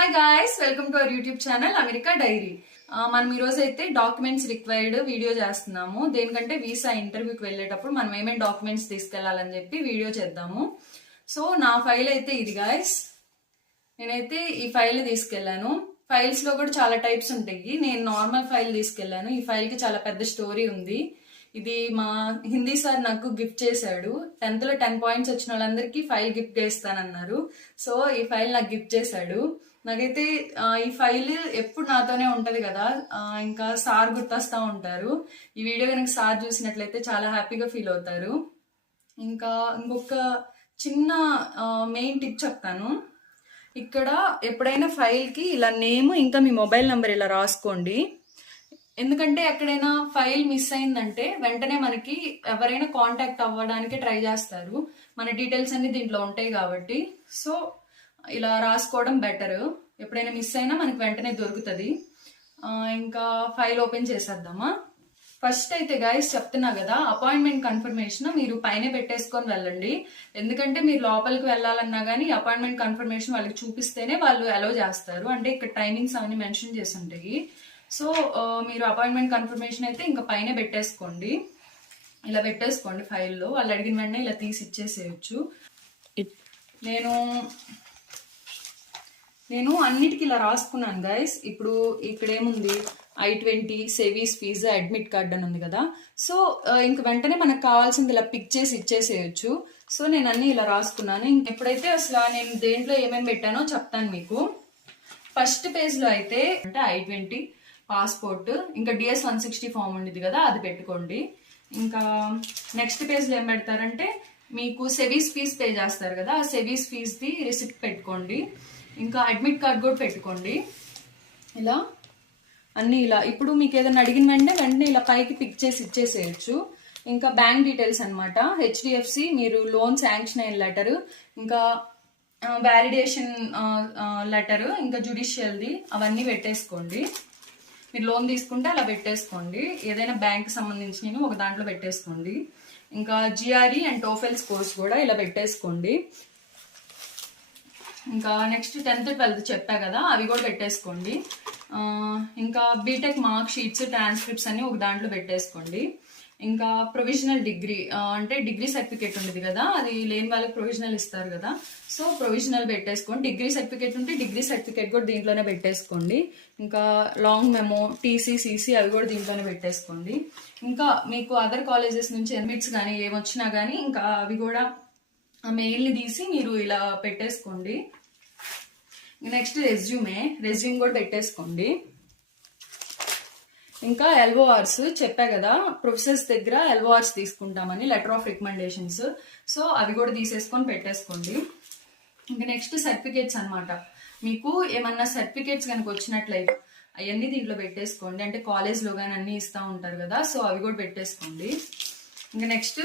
Hi guys, welcome to our YouTube channel America diary. మనం ఈరోజు అయితే డాక్యుమెంట్స్ రిక్వైర్డ్ వీడియో చేస్తున్నాము. దేనికంటే వీసా ఇంటర్వ్యూకి వెళ్ళేటప్పుడు మనం ఏమేమి డాక్యుమెంట్స్ తీసుకెళ్లాలని చెప్పి వీడియో చేద్దాము. సో నా ఫైల్ అయితే ఇది గాయ్స్. నేనైతే ఈ ఫైల్ తీసుకెళ్లాను. ఫైల్స్ లో కూడా చాలా టైప్స్ ఉంటాయి. నేను నార్మల్ ఫైల్ తీసుకెళ్లాను. ఈ ఫైల్ కి చాలా పెద్ద స్టోరీ ఉంది. ఇది మా హిందీ సార్ నాకు గిఫ్ట్ చేశాడు. 10th లో 10 పాయింట్స్ వచ్చిన వాళ్ళందరికీ ఫైల్ గిఫ్ట్ చేస్తానన్నారు. సో ఈ ఫైల్ నాకు గిఫ్ట్ చేశాడు. నాకైతే ఈ ఫైల్ ఎప్పుడు నాతోనే ఉంటది కదా. ఇంకా సార్ గుర్తొస్తా ఉంటారు. ఈ వీడియో కనుక సార్ చూసినట్లయితే చాలా హ్యాపీగా ఫీల్ అవుతారు. ఇంకా ఇంకొక చిన్న మెయిన్ టిప్ చెప్తాను. ఇక్కడ ఎప్పుడైనా ఫైల్ కి ఇలా నేమ్ ఇంకా మీ మొబైల్ నంబర్ ఇలా రాసుకోండి. ఎందుకంటే ఎక్కడైనా ఫైల్ మిస్ అయిందంటే వెంటనే మనకి ఎవరైనా కాంటాక్ట్ అవ్వడానికి ట్రై చేస్తారు. మన డీటెయిల్స్ అన్ని దీంట్లో ఉంటాయి కాబట్టి. సో ఇలా రాసుకోవడం బెటర్. ఎప్పుడైనా మిస్ అయినా మనకి వెంటనే దొరుకుతుంది. ఇంకా ఫైల్ ఓపెన్ చేసేద్దామా. ఫస్ట్ అయితే గైస్ చెప్తున్నా కదా, అపాయింట్మెంట్ కన్ఫర్మేషన్ మీరు పైన పెట్టేసుకొని వెళ్ళండి. ఎందుకంటే మీరు లోపలికి వెళ్ళాలన్నా కానీ అపాయింట్మెంట్ కన్ఫర్మేషన్ వాళ్ళకి చూపిస్తేనే వాళ్ళు అలౌ చేస్తారు. అంటే ఇక్కడ టైమింగ్స్ అవన్నీ మెన్షన్ చేసి ఉంటాయి. సో మీరు అపాయింట్మెంట్ కన్ఫర్మేషన్ అయితే ఇంకా పైన పెట్టేసుకోండి. ఇలా పెట్టేసుకోండి ఫైల్లో. వాళ్ళు అడిగిన వెంటనే ఇలా తీసి ఇచ్చేసేయచ్చు. నేను అన్నిటికీ ఇలా రాసుకున్నాను గైస్. ఇప్పుడు ఇక్కడ ఏముంది, I-20 సేవీస్ ఫీజు అడ్మిట్ కార్డ్ అని ఉంది కదా. సో ఇంక వెంటనే మనకు కావాల్సింది ఇలా పిక్ చేసి ఇచ్చేసేయచ్చు. సో నేను అన్ని ఇలా రాసుకున్నాను. ఎప్పుడైతే అసలు నేను దేంట్లో ఏమేమి పెట్టానో చెప్తాను మీకు. ఫస్ట్ పేజ్లో అయితే అంటే I-20 పాస్పోర్ట్, ఇంకా DS 160 ఫామ్ ఉండేది కదా, అది పెట్టుకోండి. ఇంకా నెక్స్ట్ పేజ్లో ఏం పెడతారంటే మీకు సెవీస్ ఫీజ్ పే చేస్తారు కదా, ఆ సెవీస్ ఫీజ్ది రిసిప్ట్ పెట్టుకోండి. ఇంకా అడ్మిట్ కార్డ్ కూడా పెట్టుకోండి. ఇలా అన్నీ ఇలా ఇప్పుడు మీకు ఏదైనా అడిగిన వెంటనే ఇలా పైకి పిక్ చేసి ఇచ్చేసేయచ్చు. ఇంకా బ్యాంక్ డీటెయిల్స్ అనమాట. HDFC మీరు లోన్ శాంక్షన్ అయిన లెటర్, ఇంకా వ్యాలిడేషన్ లెటర్, ఇంకా జ్యుడిషియల్ది అవన్నీ పెట్టేసుకోండి. మీరు లోన్ తీసుకుంటే అలా పెట్టేసుకోండి. ఏదైనా బ్యాంక్ సంబంధించిన ఒక దాంట్లో పెట్టేసుకోండి. ఇంకా GRE అండ్ TOEFL స్కోర్స్ కూడా ఇలా పెట్టేసుకోండి. ఇంకా నెక్స్ట్ 10th 12th చెప్పా కదా, అవి కూడా పెట్టేసుకోండి. ఇంకా బీటెక్ మార్క్ షీట్స్, ట్రాన్స్క్రిప్ట్స్ అన్ని ఒక దాంట్లో పెట్టేసుకోండి. ఇంకా ప్రొవిజనల్ డిగ్రీ అంటే డిగ్రీ సర్టిఫికేట్ ఉండేది కదా, అది లేని వాళ్ళకి ప్రొవిజనల్ ఇస్తారు కదా. సో ప్రొవిజనల్ పెట్టేసుకోండి. డిగ్రీ సర్టిఫికేట్ ఉంటే డిగ్రీ సర్టిఫికేట్ కూడా దీంట్లోనే పెట్టేసుకోండి. ఇంకా లాంగ్ మెమో, TC, CC అవి కూడా దీంట్లోనే పెట్టేసుకోండి. ఇంకా మీకు అదర్ కాలేజెస్ నుంచి అడ్మిట్స్ కానీ ఏమొచ్చినా కానీ ఇంకా అవి కూడా మెయిల్ని తీసి మీరు ఇలా పెట్టేసుకోండి. నెక్స్ట్ రెజ్యూమ్ కూడా పెట్టేసుకోండి. ఇంకా LORs చెప్పా కదా, ప్రొఫెసర్స్ దగ్గర LORs తీసుకుంటామని, లెటర్ ఆఫ్ రికమెండేషన్స్. సో అవి కూడా తీసేసుకొని పెట్టేసుకోండి. ఇంకా నెక్స్ట్ సర్టిఫికేట్స్ అనమాట. మీకు ఏమన్నా సర్టిఫికేట్స్ కనుక వచ్చినట్లయితే అవన్నీ దీంట్లో పెట్టేసుకోండి. అంటే కాలేజ్లో కానీ అన్నీ ఇస్తూ ఉంటారు కదా, సో అవి కూడా పెట్టేసుకోండి. ఇంకా నెక్స్ట్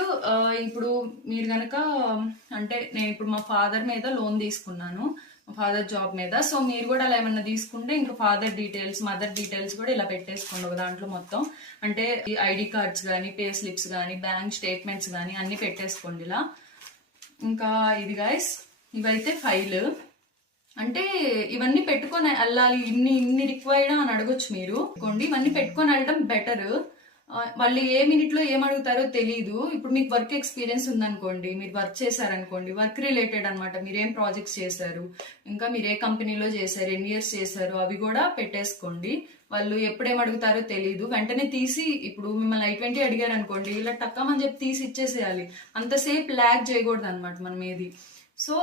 ఇప్పుడు మీరు కనుక అంటే నేను ఇప్పుడు మా ఫాదర్ మీద లోన్ తీసుకున్నాను, మా ఫాదర్ జాబ్ మీద. సో మీరు కూడా అలా ఏమన్నా తీసుకుంటే ఇంకా ఫాదర్ డీటెయిల్స్, మదర్ డీటెయిల్స్ కూడా ఇలా పెట్టేసుకోండి ఒక దాంట్లో మొత్తం. అంటే ID కార్డ్స్ కానీ, పే స్లిప్స్ కానీ, బ్యాంక్ స్టేట్మెంట్స్ కానీ అన్ని పెట్టేసుకోండి ఇలా. ఇంకా ఇది గైస్, ఇవైతే ఫైల్. అంటే ఇవన్నీ పెట్టుకొని వెళ్ళాలి, ఇన్ని రిక్వైర్డ్ అని అడగొచ్చు మీరు. ఇవన్నీ పెట్టుకొని వెళ్ళడం బెటర్. వాళ్ళు ఏ మినిట్లో ఏం అడుగుతారో తెలీదు. ఇప్పుడు మీకు వర్క్ ఎక్స్పీరియన్స్ ఉందనుకోండి, మీరు వర్క్ చేశారనుకోండి, వర్క్ రిలేటెడ్ అనమాట, మీరు ఏం ప్రాజెక్ట్స్ చేశారు, ఇంకా మీరు ఏ కంపెనీలో చేశారు, ఎన్ని ఇయర్స్ చేశారు, అవి కూడా పెట్టేసుకోండి. వాళ్ళు ఎప్పుడేం అడుగుతారో తెలీదు. వెంటనే తీసి ఇప్పుడు మిమ్మల్ని I-20 అడిగారు అనుకోండి, ఇలా టక్కమని చెప్పి తీసి ఇచ్చేసేయాలి. అంతసేపు ల్యాగ్ చేయకూడదు అనమాట మనం ఏది. సో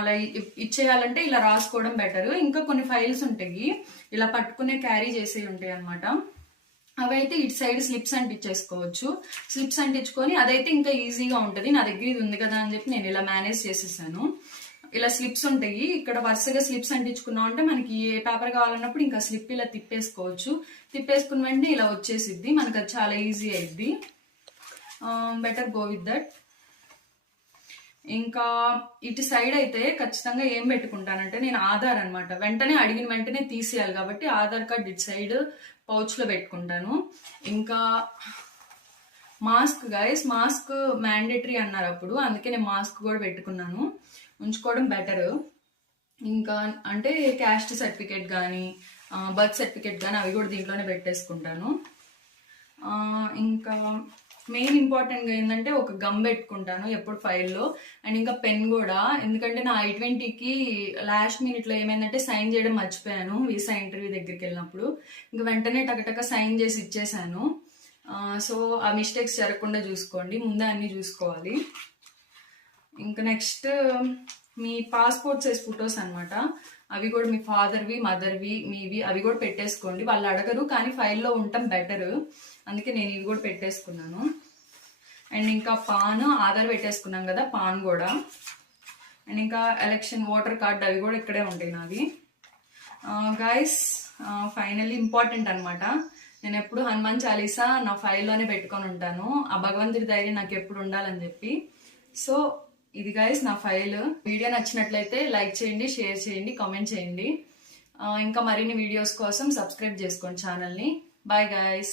అలా ఇచ్చేయాలంటే ఇలా రాసుకోవడం బెటర్. ఇంకా కొన్ని ఫైల్స్ ఉంటాయి ఇలా పట్టుకునే క్యారీ చేసే ఉంటాయి అనమాట. అవైతే ఇటు సైడ్ స్లిప్స్ అంటించేసుకోవచ్చు. స్లిప్స్ అంటించుకొని అదైతే ఇంకా ఈజీగా ఉంటుంది. నా దగ్గర ఇది ఉంది కదా అని చెప్పి నేను ఇలా మేనేజ్ చేసేసాను. ఇలా స్లిప్స్ ఉంటాయి, ఇక్కడ వరుసగా స్లిప్స్ అంటించుకున్నాం అంటే మనకి ఏ పేపర్ కావాలన్నప్పుడు ఇంకా స్లిప్ ఇలా తిప్పేసుకోవచ్చు. తిప్పేసుకున్న వెంటనే ఇలా వచ్చేసిద్ది, మనకు అది చాలా ఈజీ అయింది. Better go with that. ఇంకా ఇటు సైడ్ అయితే ఖచ్చితంగా ఏం పెట్టుకుంటానంటే నేను ఆధార్ అనమాట. వెంటనే అడిగిన వెంటనే తీసేయాలి కాబట్టి ఆధార్ కార్డ్ ఇటు సైడ్ పౌచ్లో పెట్టుకుంటాను. ఇంకా మాస్క్ గైస్, మాస్క్ మ్యాండేటరీ అన్నారు అప్పుడు, అందుకే నేను మాస్క్ కూడా పెట్టుకున్నాను. ఉంచుకోవడం బెటర్. ఇంకా అంటే క్యాస్ట్ సర్టిఫికేట్ కానీ బర్త్ సర్టిఫికేట్ కానీ అవి కూడా దీంట్లోనే పెట్టేసుకుంటాను. ఇంకా మెయిన్ ఇంపార్టెంట్గా ఏంటంటే ఒక గమ్ పెట్టుకుంటాను ఎప్పుడు ఫైల్లో, అండ్ ఇంకా పెన్ కూడా. ఎందుకంటే నా I-20కి లాస్ట్ మినిట్లో ఏమైందంటే సైన్ చేయడం మర్చిపోయాను వీసా ఇంటర్వ్యూ దగ్గరికి వెళ్ళినప్పుడు. ఇంకా వెంటనే టకటక సైన్ చేసి ఇచ్చేసాను. సో ఆ మిస్టేక్స్ జరగకుండా చూసుకోండి, ముందే అన్నీ చూసుకోవాలి. ఇంకా నెక్స్ట్ మీ పాస్పోర్ట్ సైజ్ ఫొటోస్ అనమాట. అవి కూడా మీ ఫాదర్వి, మదర్వి, మీవి అవి కూడా పెట్టేసుకోండి. వాళ్ళు అడగరు కానీ ఫైల్లో ఉండటం బెటర్, అందుకే నేను ఇవి కూడా పెట్టేసుకున్నాను. అండ్ ఇంకా పాన్, ఆధార్ పెట్టేసుకున్నాం కదా, పాన్ కూడా. అండ్ ఇంకా ఎలక్షన్ ఓటర్ కార్డ్ అవి కూడా ఇక్కడే ఉంటాయి నావి. గైస్ ఫైనల్లీ ఇంపార్టెంట్ అనమాట, నేను ఎప్పుడు హనుమాన్ చాలీసా నా ఫైల్లోనే పెట్టుకొని ఉంటాను, ఆ భగవంతుడి ధైర్యం నాకు ఎప్పుడు ఉండాలని చెప్పి. సో ఇది గైస్ నా ఫైల్. వీడియో నచ్చినట్లయితే లైక్ చేయండి, షేర్ చేయండి, కామెంట్ చేయండి. ఇంకా మరిన్ని వీడియోస్ కోసం సబ్స్క్రైబ్ చేసుకోండి ఛానల్ని. Bye guys.